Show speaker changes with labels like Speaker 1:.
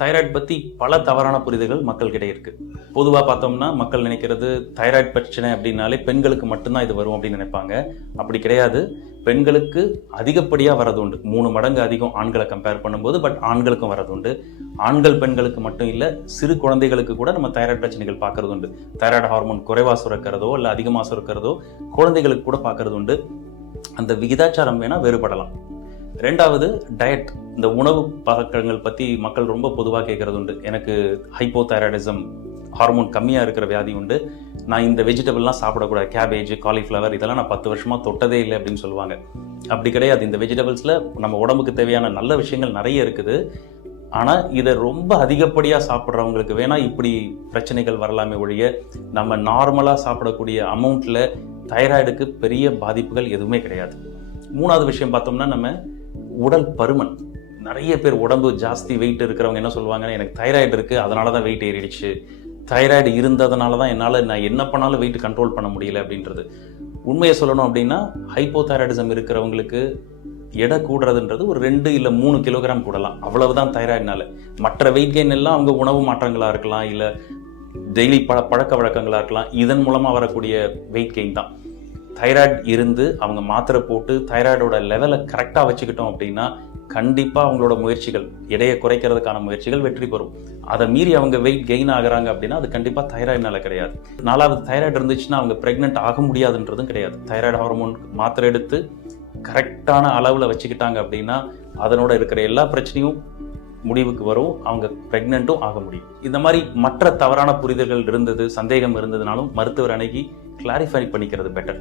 Speaker 1: Thyroid பற்றி பல தவறான புரிதல்கள் மக்கள்கிட்ட இருக்குது பொதுவாக பார்த்தோம்னா மக்கள் நினைக்கிறது தைராய்டு பிரச்சனை அப்படின்னாலே பெண்களுக்கு மட்டும்தான் இது வரும் அப்படின்னு நினைப்பாங்க. அப்படி கிடையாது. பெண்களுக்கு அதிகப்படியாக வரது உண்டு. மூணு மடங்கு அதிகம் ஆண்களை கம்பேர் பண்ணும்போது பட் ஆண்களுக்கும் வரது உண்டு. ஆண்கள் பெண்களுக்கு மட்டும் இல்லை சிறு குழந்தைகளுக்கு கூட நம்ம தைராய்டு பிரச்சனைகள் பார்க்கறது உண்டு. தைராய்டு ஹார்மோன் குறைவாக சுரக்கிறதோ இல்லை அதிகமாக சுரக்கிறதோ குழந்தைகளுக்கு கூட பார்க்கறது உண்டு. அந்த விகிதாச்சாரம் வேணால் வேறுபடலாம். ரெண்டாவது டயட் இந்த உணவு பழக்கங்கள் பற்றி மக்கள் ரொம்ப பொதுவாக கேட்கறது உண்டு எனக்கு ஹைப்போதைராய்டிசம் ஹார்மோன் கம்மியாக இருக்கிற வியாதி உண்டு. நான் இந்த வெஜிடபிள்லாம் சாப்பிடக்கூடாது. கேபேஜ் காலிஃப்ளவர் இதெல்லாம் நான் பத்து வருஷமாக தொட்டதே இல்லை அப்படின்னு சொல்லுவாங்க. அப்படி கிடையாது. இந்த வெஜிடபிள்ஸில் நம்ம உடம்புக்கு தேவையான நல்ல விஷயங்கள் நிறைய இருக்குது. ஆனால் இதை ரொம்ப அதிகப்படியாக சாப்பிட்றவங்களுக்கு வேணால் இப்படி பிரச்சனைகள் வரலாமே ஒழிய நம்ம நார்மலாக சாப்பிடக்கூடிய அமௌண்ட்டில் தைராய்டுக்கு பெரிய பாதிப்புகள் எதுவுமே கிடையாது. மூணாவது விஷயம் பார்த்தோம்னா நம்ம உடல் பருமன். நிறைய பேர் உடம்பு ஜாஸ்தி வெயிட் இருக்கிறவங்க என்ன சொல்லுவாங்கன்னா எனக்கு தைராய்டு இருக்குது அதனால தான் வெயிட் ஏறிடுச்சு. தைராய்டு இருந்ததுனால தான் என்னால் நான் என்ன பண்ணாலும் வெயிட் கண்ட்ரோல் பண்ண முடியல அப்படின்றது. உண்மையை சொல்லணும் அப்படின்னா ஹைப்போதைராய்டிசம் இருக்கிறவங்களுக்கு எடை கூடுறதுன்றது ஒரு ரெண்டு இல்லை மூணு கிலோகிராம் கூடலாம். அவ்வளவுதான் தைராய்டுனால மற்ற வெயிட் கெயின் எல்லாம் அவங்க உணவு மாற்றங்களாக இருக்கலாம் இல்லை டெய்லி பழ பழக்க வழக்கங்களாக இருக்கலாம் இதன் மூலமாக வரக்கூடிய வெயிட் கெயின் தான். தைராய்டு இருந்து அவங்க மாத்திரை போட்டு தைராய்டோட லெவலை கரெக்டாக வச்சுக்கிட்டோம் அப்படின்னா கண்டிப்பாக அவங்களோட முயற்சிகள் எடையை குறைக்கிறதுக்கான முயற்சிகள் வெற்றி பெறும். அதை மீறி அவங்க வெயிட் கெயின் ஆகிறாங்க அப்படின்னா அது கண்டிப்பாக தைராய்டுனால கிடையாது. நாலாவது தைராய்டு இருந்துச்சுன்னா அவங்க ப்ரெக்னென்ட் ஆக முடியாதுன்றதும் கிடையாது. தைராய்டு ஹார்மோன் மாத்திரை எடுத்து கரெக்டான அளவில் வச்சுக்கிட்டாங்க அப்படின்னா அதனோட இருக்கிற எல்லா பிரச்சனையும் முடிவுக்கு வரும். அவங்க ப்ரெக்னெண்ட்டும் ஆக முடியும். இந்த மாதிரி மற்ற தவறான புரிதல்கள் இருந்தது சந்தேகம் இருந்ததுனாலும் மருத்துவர் அணுகி கிளாரிஃபை பண்ணிக்கிறது பெட்டர்